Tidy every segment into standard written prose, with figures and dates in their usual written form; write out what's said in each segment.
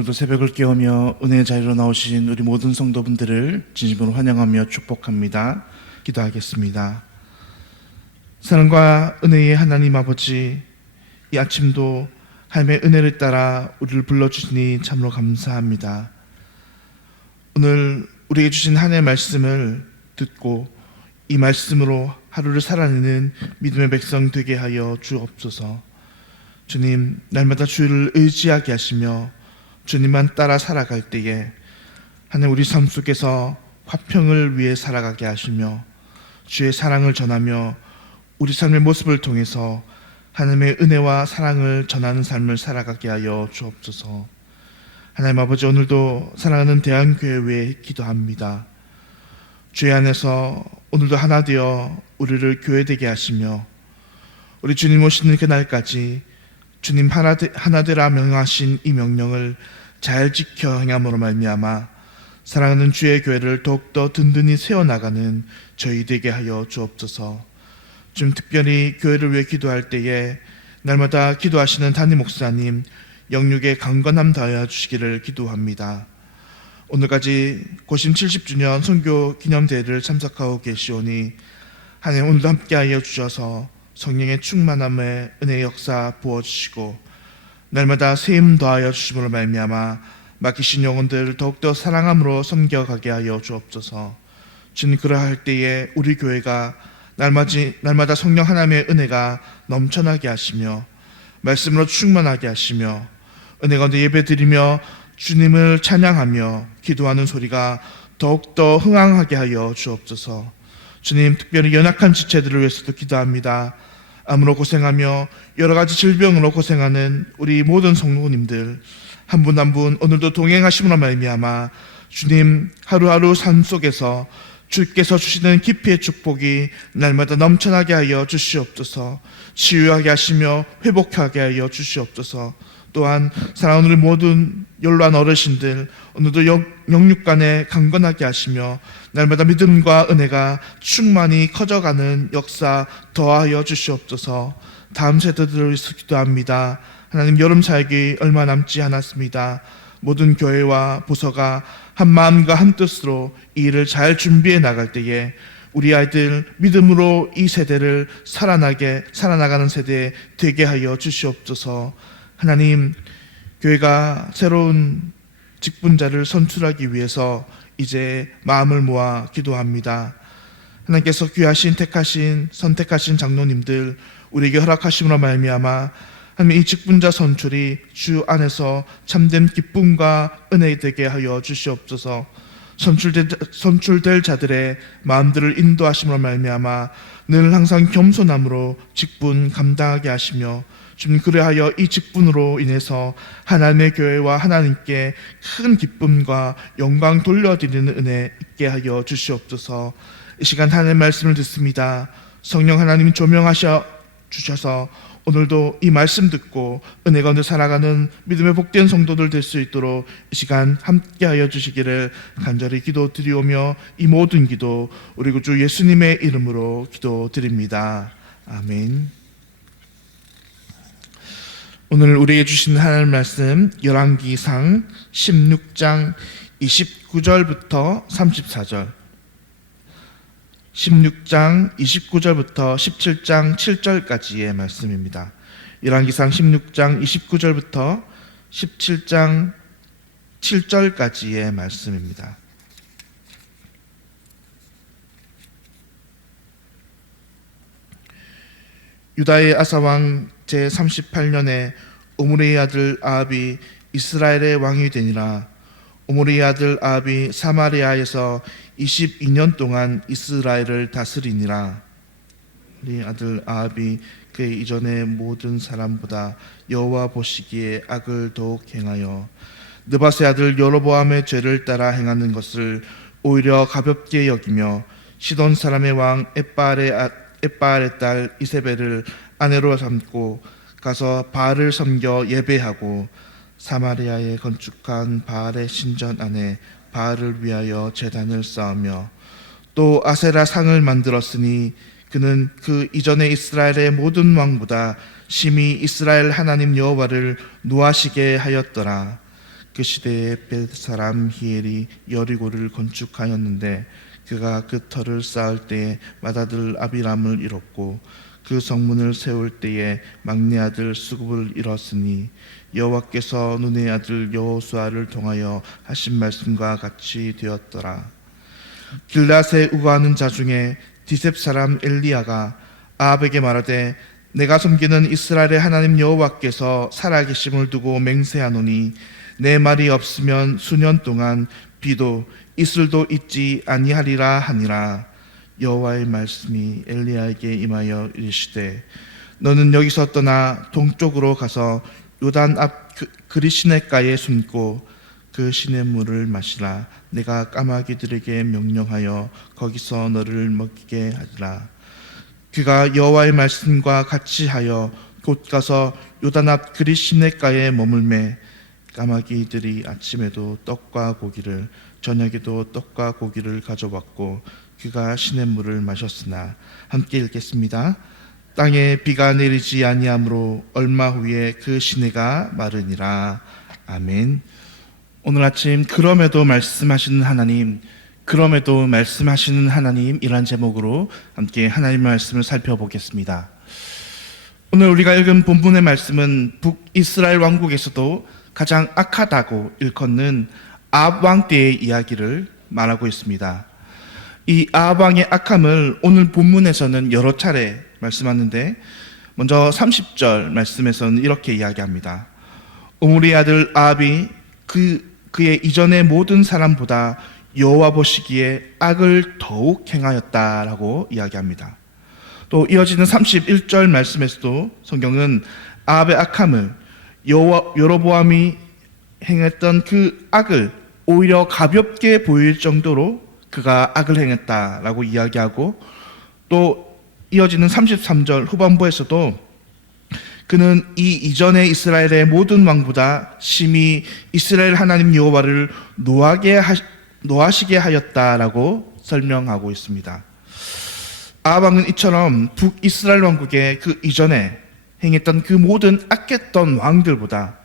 오늘도 새벽을 깨우며 은혜의 자리로 나오신 우리 모든 성도분들을 진심으로 환영하며 축복합니다. 기도하겠습니다. 사랑과 은혜의 하나님 아버지, 이 아침도 하나님의 은혜를 따라 우리를 불러주시니 참으로 감사합니다. 오늘 우리에게 주신 하나님의 말씀을 듣고 이 말씀으로 하루를 살아내는 믿음의 백성 되게 하여 주옵소서. 주님, 날마다 주를 의지하게 하시며 주님만 따라 살아갈 때에 하나님 우리 삶 속에서 화평을 위해 살아가게 하시며 주의 사랑을 전하며 우리 삶의 모습을 통해서 하나님의 은혜와 사랑을 전하는 삶을 살아가게 하여 주옵소서. 하나님 아버지, 오늘도 사랑하는 대한교회 위해 기도합니다. 주의 안에서 오늘도 하나 되어 우리를 교회되게 하시며 우리 주님 오시는 그날까지 주님 하나 되라 명하신 이 명령을 잘 지켜 행함으로 말미암아 사랑하는 주의 교회를 더욱더 든든히 세워나가는 저희 되게 하여 주옵소서. 좀 특별히 교회를 위해 기도할 때에 날마다 기도하시는 담임 목사님 영육의 강건함 더하여 주시기를 기도합니다. 오늘까지 고심 70주년 선교 기념대회를 참석하고 계시오니 하나님 오늘도 함께하여 주셔서 성령의 충만함의 은혜의 역사 부어주시고 날마다 세임 더하여 주심으로 말미암아 맡기신 영혼들을 더욱더 사랑함으로 섬겨가게 하여 주옵소서. 주님, 그러할 때에 우리 교회가 날마다 성령 하나님의 은혜가 넘쳐나게 하시며 말씀으로 충만하게 하시며 은혜 가운데 예배드리며 주님을 찬양하며 기도하는 소리가 더욱더 흥황하게 하여 주옵소서. 주님, 특별히 연약한 지체들을 위해서도 기도합니다. 암으로 고생하며 여러 가지 질병으로 고생하는 우리 모든 성도님들 한 분 한 분 오늘도 동행하심으로 말미암아 주님 하루하루 삶 속에서 주께서 주시는 깊이의 축복이 날마다 넘쳐나게 하여 주시옵소서. 치유하게 하시며 회복하게 하여 주시옵소서. 또한 사랑하는 우리 모든 연로한 어르신들 오늘도 영육간에 강건하게 하시며 날마다 믿음과 은혜가 충만히 커져가는 역사 더하여 주시옵소서. 다음 세대들을 위해서 기도합니다. 하나님, 여름 사역이 얼마 남지 않았습니다. 모든 교회와 부서가 한 마음과 한 뜻으로 이 일을 잘 준비해 나갈 때에 우리 아이들 믿음으로 이 세대를 살아나가는 세대 되게 하여 주시옵소서. 하나님, 교회가 새로운 직분자를 선출하기 위해서 이제 마음을 모아 기도합니다. 하나님께서 귀하신 선택하신 장로님들 우리에게 허락하심으로 말미암아 하나님 이 직분자 선출이 주 안에서 참된 기쁨과 은혜 되게 하여 주시옵소서. 선출될 자들의 마음들을 인도하심으로 말미암아 늘 항상 겸손함으로 직분 감당하게 하시며 주님, 그리하여 이 직분으로 인해서 하나님의 교회와 하나님께 큰 기쁨과 영광 돌려드리는 은혜 있게 하여 주시옵소서. 이 시간 하나님의 말씀을 듣습니다. 성령 하나님이 조명하셔 주셔서 오늘도 이 말씀 듣고 은혜 가운데 살아가는 믿음의 복된 성도들 될 수 있도록 이 시간 함께하여 주시기를 간절히 기도드리오며 이 모든 기도 우리 구주 예수님의 이름으로 기도드립니다. 아멘. 오늘 우리에게 주신 하나님 말씀 열왕기상 16장 29절부터 34절 16장 29절부터 17장 7절까지의 말씀입니다. 열왕기상 16장 29절부터 17장 7절까지의 말씀입니다. 유다의 아사왕 제38년에 오므리의 아들 아합이 이스라엘의 왕이 되니라. 오므리의 아들 아합이 사마리아에서 22년 동안 이스라엘을 다스리니라. 우리 아들 아합이 그의 이전의 모든 사람보다 여호와 보시기에 악을 더욱 행하여 느밧의 아들 여로보암의 죄를 따라 행하는 것을 오히려 가볍게 여기며 시돈 사람의 왕 엣바알의 딸 이세벨을 아내로 삼고 가서 바알을 섬겨 예배하고 사마리아에 건축한 바알의 신전 안에 바알을 위하여 제단을 쌓으며 또 아세라 상을 만들었으니 그는 그 이전에 이스라엘의 모든 왕보다 심히 이스라엘 하나님 여호와를 노하시게 하였더라. 그 시대에 벳사람 히엘이 여리고를 건축하였는데 그가 그 터를 쌓을 때에 맏아들 아비람을 잃었고 그 성문을 세울 때에 막내 아들 수굽을 잃었으니 여호와께서 눈의 아들 여호수아를 통하여 하신 말씀과 같이 되었더라. 길앗에 우거하는 자 중에 디셉 사람 엘리야가 아합에게 말하되 내가 섬기는 이스라엘의 하나님 여호와께서 살아계심을 두고 맹세하노니 내 말이 없으면 수년 동안 비도 이슬도 있지 아니하리라 하니라. 여호와의 말씀이 엘리야에게 임하여 이르시되 너는 여기서 떠나 동쪽으로 가서 요단 앞 그리시네가에 숨고 그 시냇물을 마시라. 내가 까마귀들에게 명령하여 거기서 너를 먹이게 하리라. 그가 여호와의 말씀과 같이 하여 곧 가서 요단 앞 그리시네가에 머물매 까마귀들이 아침에도 떡과 고기를 저녁에도 떡과 고기를 가져왔고 그가 시냇물을 마셨으나. 함께 읽겠습니다. 땅에 비가 내리지 아니하므로 얼마 후에 그 시내가 마르니라. 아멘. 오늘 아침 그럼에도 말씀하시는 하나님, 그럼에도 말씀하시는 하나님이란 제목으로 함께 하나님의 말씀을 살펴보겠습니다. 오늘 우리가 읽은 본문의 말씀은 북이스라엘 왕국에서도 가장 악하다고 일컫는 아합 왕 때의 이야기를 말하고 있습니다. 이 아합 왕의 악함을 오늘 본문에서는 여러 차례 말씀하는데 먼저 30절 말씀에서는 이렇게 이야기합니다. 오므리의 아들 아합이 그의 이전의 모든 사람보다 여호와 보시기에 악을 더욱 행하였다라고 이야기합니다. 또 이어지는 31절 말씀에서도 성경은 아합의 악함을 여로보암이 행했던 그 악을 오히려 가볍게 보일 정도로 그가 악을 행했다라고 이야기하고, 또 이어지는 33절 후반부에서도 그는 이 이전의 이스라엘의 모든 왕보다 심히 이스라엘 하나님 여호와를 노하시게 하였다라고 설명하고 있습니다. 아합 왕은 이처럼 북이스라엘 왕국의 그 이전에 행했던 그 모든 악했던 왕들보다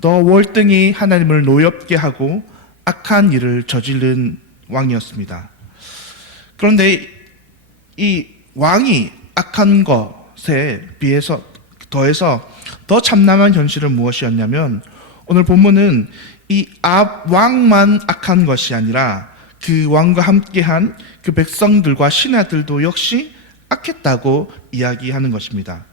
더 월등히 하나님을 노엽게 하고 악한 일을 저지른 왕이었습니다. 그런데 이 왕이 악한 것에 비해서 더해서 더 참담한 현실은 무엇이었냐면, 오늘 본문은 이 아합 왕만 악한 것이 아니라 그 왕과 함께한 그 백성들과 신하들도 역시 악했다고 이야기하는 것입니다.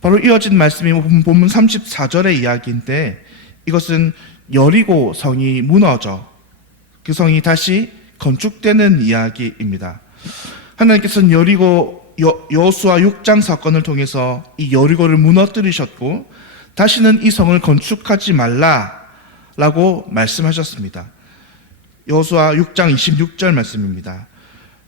바로 이어진 말씀이 본문 34절의 이야기인데, 이것은 여리고 성이 무너져 그 성이 다시 건축되는 이야기입니다. 하나님께서는 여호수아 6장 사건을 통해서 이 여리고를 무너뜨리셨고 다시는 이 성을 건축하지 말라라고 말씀하셨습니다. 여호수아 6장 26절 말씀입니다.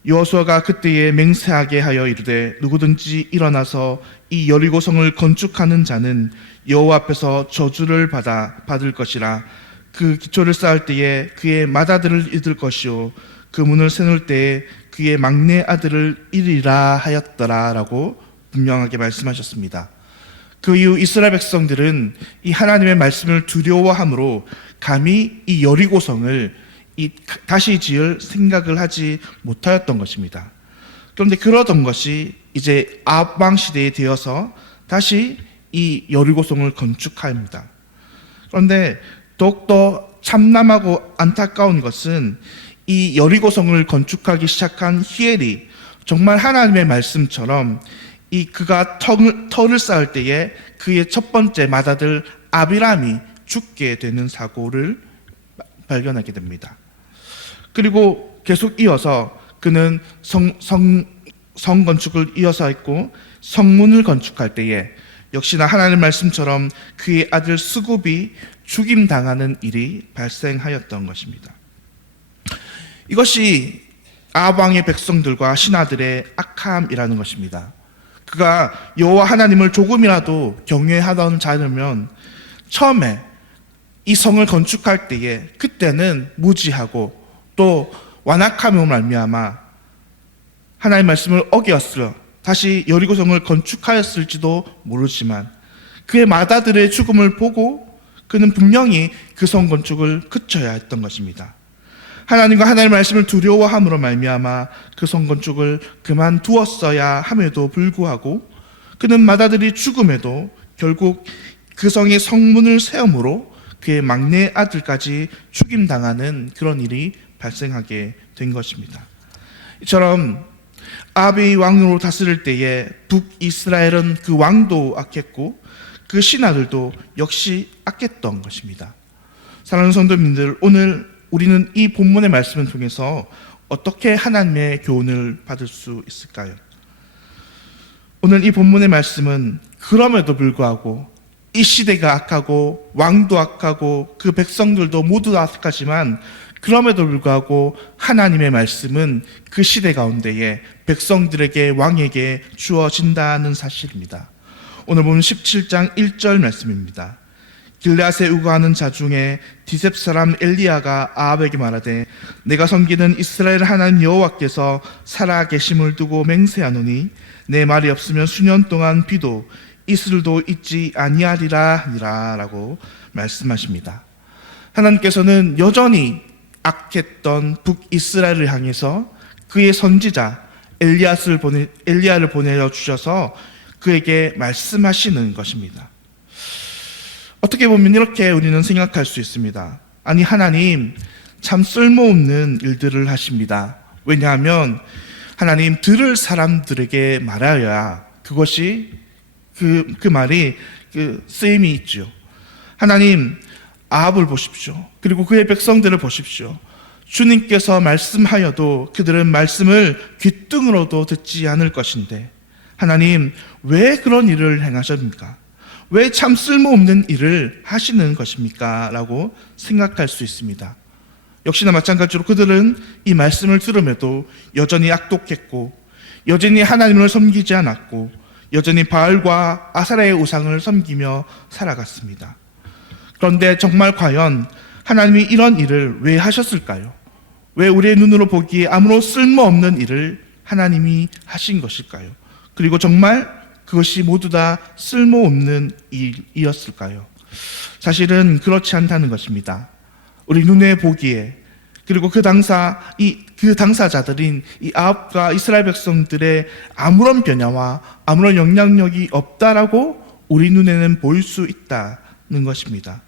여호수아가 그때에 맹세하게 하여 이르되 누구든지 일어나서 이 여리고 성을 건축하는 자는 여호와 앞에서 저주를 받을 것이라. 그 기초를 쌓을 때에 그의 맏아들을 잃을 것이요 그 문을 세울 때에 그의 막내 아들을 잃으리라 하였더라라고 분명하게 말씀하셨습니다. 그 이후 이스라엘 백성들은 이 하나님의 말씀을 두려워함으로 감히 이 여리고성을 다시 지을 생각을 하지 못하였던 것입니다. 그런데 그러던 것이 이제 아합 왕 시대에 되어서 다시 이 여리고성을 건축합니다. 그런데 더욱더 참담하고 안타까운 것은 이 여리고성을 건축하기 시작한 히엘이 정말 하나님의 말씀처럼 그가 터를 쌓을 때에 그의 첫 번째 맏아들 아비람이 죽게 되는 사고를 발견하게 됩니다. 그리고 계속 이어서 그는 성 건축을 이어서 했고, 성문을 건축할 때에 역시나 하나님의 말씀처럼 그의 아들 수굽이 죽임당하는 일이 발생하였던 것입니다. 이것이 아합 왕의 백성들과 신하들의 악함이라는 것입니다. 그가 여호와 하나님을 조금이라도 경외하던 자라면 처음에 이 성을 건축할 때에 그때는 무지하고 또 완악함으로 말미암아 하나님의 말씀을 어겼으려 다시 여리고성을 건축하였을지도 모르지만 그의 맏아들의 죽음을 보고 그는 분명히 그 성 건축을 그쳐야 했던 것입니다. 하나님과 하나님의 말씀을 두려워함으로 말미암아 그 성 건축을 그만두었어야 함에도 불구하고 그는 맏아들이 죽음에도 결국 그 성의 성문을 세움으로 그의 막내 아들까지 죽임당하는 그런 일이 발생하게 된 것입니다. 이처럼 아합이 왕으로 다스릴 때에 북이스라엘은 그 왕도 악했고 그 신하들도 역시 악했던 것입니다. 사랑하는 성도님들, 오늘 우리는 이 본문의 말씀을 통해서 어떻게 하나님의 교훈을 받을 수 있을까요? 오늘 이 본문의 말씀은 그럼에도 불구하고 이 시대가 악하고 왕도 악하고 그 백성들도 모두 악하지만 그럼에도 불구하고 하나님의 말씀은 그 시대 가운데에 백성들에게 왕에게 주어진다는 사실입니다. 오늘 보면 17장 1절 말씀입니다. 길르앗에 우거하는 자 중에 디셉 사람 엘리야가 아합에게 말하되 내가 섬기는 이스라엘 하나님 여호와께서 살아 계심을 두고 맹세하노니 내 말이 없으면 수년 동안 비도 이슬도 있지 아니하리라 하니라 라고 말씀하십니다. 하나님께서는 여전히 악했던 북이스라엘을 향해서 그의 선지자 엘리야를 보내어 주셔서 그에게 말씀하시는 것입니다. 어떻게 보면 이렇게 우리는 생각할 수 있습니다. 아니, 하나님 참 쓸모없는 일들을 하십니다. 왜냐하면 하나님 들을 사람들에게 말하여야 그것이 그 말이 쓰임이 있죠. 하나님 아합을 보십시오. 그리고 그의 백성들을 보십시오. 주님께서 말씀하여도 그들은 말씀을 귓등으로도 듣지 않을 것인데 하나님 왜 그런 일을 행하십니까? 왜 참 쓸모없는 일을 하시는 것입니까? 라고 생각할 수 있습니다. 역시나 마찬가지로 그들은 이 말씀을 들음에도 여전히 악독했고 여전히 하나님을 섬기지 않았고 여전히 바알과 아사라의 우상을 섬기며 살아갔습니다. 그런데 정말 과연 하나님이 이런 일을 왜 하셨을까요? 왜 우리의 눈으로 보기에 아무런 쓸모없는 일을 하나님이 하신 것일까요? 그리고 정말 그것이 모두 다 쓸모없는 일이었을까요? 사실은 그렇지 않다는 것입니다. 우리 눈에 보기에 그리고 그 당사자들인 이 아합과 이스라엘 백성들의 아무런 변화와 아무런 영향력이 없다라고 우리 눈에는 보일 수 있다는 것입니다.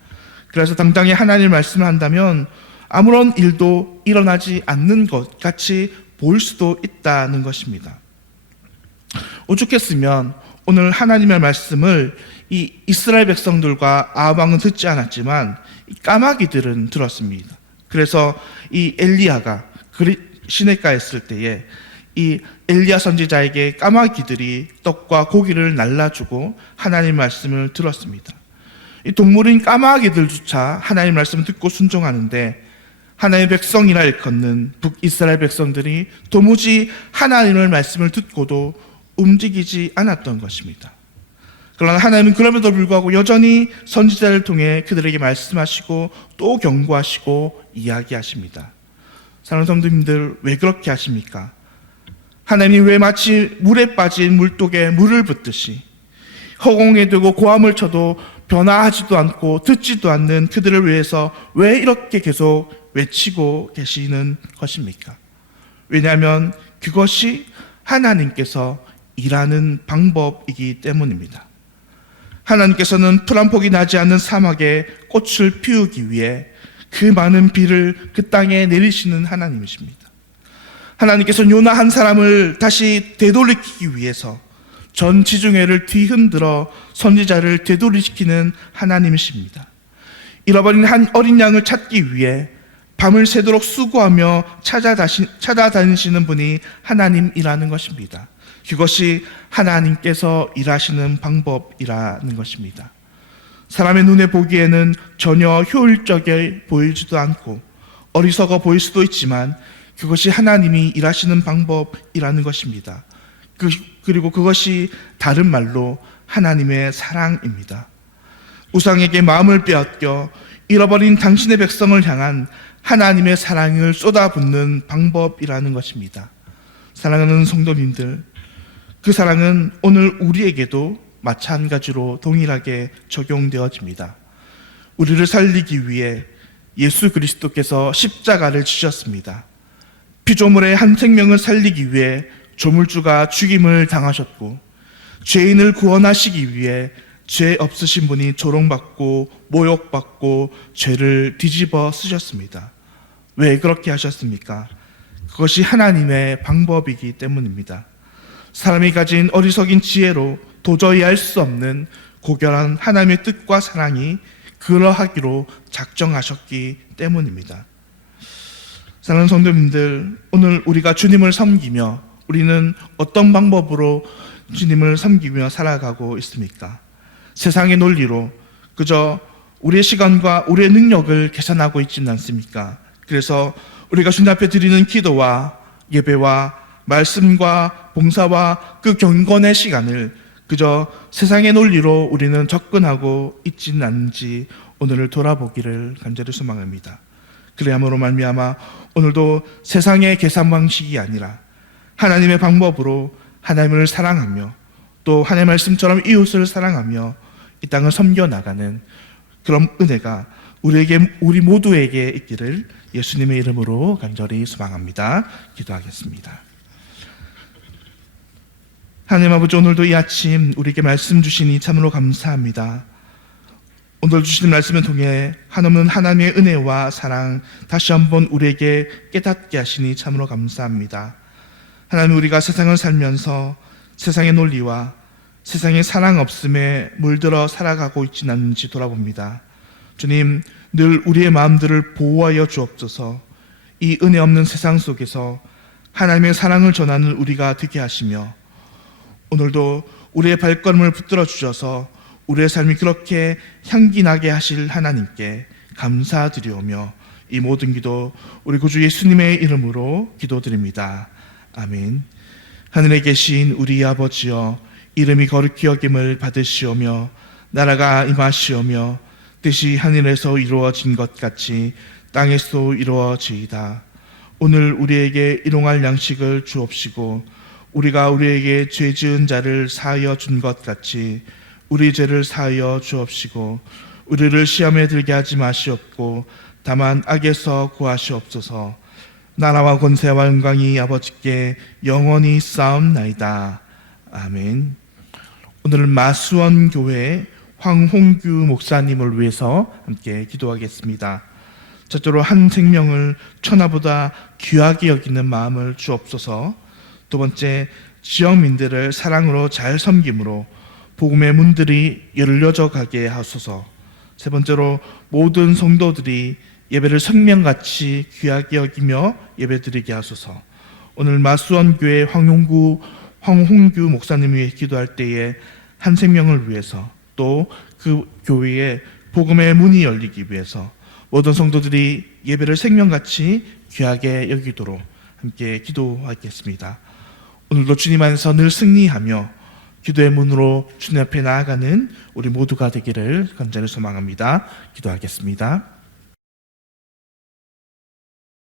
그래서 당장에 하나님의 말씀을 한다면 아무런 일도 일어나지 않는 것 같이 보일 수도 있다는 것입니다. 오죽했으면 오늘 하나님의 말씀을 이 이스라엘 백성들과 아합 왕은 듣지 않았지만 이 까마귀들은 들었습니다. 그래서 이 엘리야가 시내가에 있을 때에 이 엘리야 선지자에게 까마귀들이 떡과 고기를 날라주고 하나님의 말씀을 들었습니다. 이 동물인 까마귀들조차 하나님의 말씀을 듣고 순종하는데 하나님의 백성이라 일컫는 북이스라엘 백성들이 도무지 하나님의 말씀을 듣고도 움직이지 않았던 것입니다. 그러나 하나님은 그럼에도 불구하고 여전히 선지자를 통해 그들에게 말씀하시고 또 경고하시고 이야기하십니다. 사랑하는 성도님들, 왜 그렇게 하십니까? 하나님이 왜 마치 물에 빠진 물독에 물을 붓듯이 허공에 두고 고함을 쳐도 변화하지도 않고 듣지도 않는 그들을 위해서 왜 이렇게 계속 외치고 계시는 것입니까? 왜냐하면 그것이 하나님께서 일하는 방법이기 때문입니다. 하나님께서는 풀 한 폭이 나지 않는 사막에 꽃을 피우기 위해 그 많은 비를 그 땅에 내리시는 하나님이십니다. 하나님께서는 요나 한 사람을 다시 되돌리기 위해서 전 지중해를 뒤흔들어 선지자를 되돌이시키는 하나님이십니다. 잃어버린 한 어린 양을 찾기 위해 밤을 새도록 수고하며 찾아다니시는 분이 하나님이라는 것입니다. 그것이 하나님께서 일하시는 방법이라는 것입니다. 사람의 눈에 보기에는 전혀 효율적에 보이지도 않고 어리석어 보일 수도 있지만 그것이 하나님이 일하시는 방법이라는 것입니다. 그리고 그것이 다른 말로 하나님의 사랑입니다. 우상에게 마음을 빼앗겨 잃어버린 당신의 백성을 향한 하나님의 사랑을 쏟아붓는 방법이라는 것입니다. 사랑하는 성도님들, 그 사랑은 오늘 우리에게도 마찬가지로 동일하게 적용되어집니다. 우리를 살리기 위해 예수 그리스도께서 십자가를 지셨습니다. 피조물의 한 생명을 살리기 위해 조물주가 죽임을 당하셨고, 죄인을 구원하시기 위해 죄 없으신 분이 조롱받고 모욕받고 죄를 뒤집어 쓰셨습니다. 왜 그렇게 하셨습니까? 그것이 하나님의 방법이기 때문입니다. 사람이 가진 어리석인 지혜로 도저히 알 수 없는 고결한 하나님의 뜻과 사랑이 그러하기로 작정하셨기 때문입니다. 사랑하는 성도님들, 오늘 우리가 주님을 섬기며 우리는 어떤 방법으로 주님을 섬기며 살아가고 있습니까? 세상의 논리로 그저 우리의 시간과 우리의 능력을 계산하고 있지는 않습니까? 그래서 우리가 주님 앞에 드리는 기도와 예배와 말씀과 봉사와 그 경건의 시간을 그저 세상의 논리로 우리는 접근하고 있지는 않은지 오늘을 돌아보기를 간절히 소망합니다. 그래야므로 말미암아 오늘도 세상의 계산 방식이 아니라 하나님의 방법으로 하나님을 사랑하며 또 하나님의 말씀처럼 이웃을 사랑하며 이 땅을 섬겨나가는 그런 은혜가 우리 모두에게 있기를 예수님의 이름으로 간절히 소망합니다. 기도하겠습니다. 하나님 아버지, 오늘도 이 아침 우리에게 말씀 주시니 참으로 감사합니다. 오늘 주시는 말씀을 통해 한없는 하나님의 은혜와 사랑 다시 한번 우리에게 깨닫게 하시니 참으로 감사합니다. 하나님, 우리가 세상을 살면서 세상의 논리와 세상의 사랑 없음에 물들어 살아가고 있지는 않는지 돌아봅니다. 주님, 늘 우리의 마음들을 보호하여 주옵소서. 이 은혜 없는 세상 속에서 하나님의 사랑을 전하는 우리가 되게 하시며 오늘도 우리의 발걸음을 붙들어 주셔서 우리의 삶이 그렇게 향기나게 하실 하나님께 감사드리오며 이 모든 기도 우리 구주 예수님의 이름으로 기도드립니다. 아멘. 하늘에 계신 우리 아버지여, 이름이 거룩히 여김을 받으시오며 나라가 임하시오며 뜻이 하늘에서 이루어진 것 같이 땅에서도 이루어지이다. 오늘 우리에게 일용할 양식을 주옵시고 우리가 우리에게 죄 지은 자를 사하여 준 것 같이 우리 죄를 사하여 주옵시고 우리를 시험에 들게 하지 마시옵고 다만 악에서 구하시옵소서. 나라와 권세와 영광이 아버지께 영원히 쌓옵나이다. 아멘. 오늘은 마수원 교회 황홍규 목사님을 위해서 함께 기도하겠습니다. 첫째로 한 생명을 천하보다 귀하게 여기는 마음을 주옵소서. 두 번째, 지역민들을 사랑으로 잘 섬김으로 복음의 문들이 열려져 가게 하소서. 세 번째로, 모든 성도들이 예배를 생명같이 귀하게 여기며 예배드리게 하소서. 오늘 마수원교회 황홍규 목사님 위해 기도할 때에 한 생명을 위해서 또 그 교회에 복음의 문이 열리기 위해서 모든 성도들이 예배를 생명같이 귀하게 여기도록 함께 기도하겠습니다. 오늘도 주님 안에서 늘 승리하며 기도의 문으로 주님 앞에 나아가는 우리 모두가 되기를 간절히 소망합니다. 기도하겠습니다.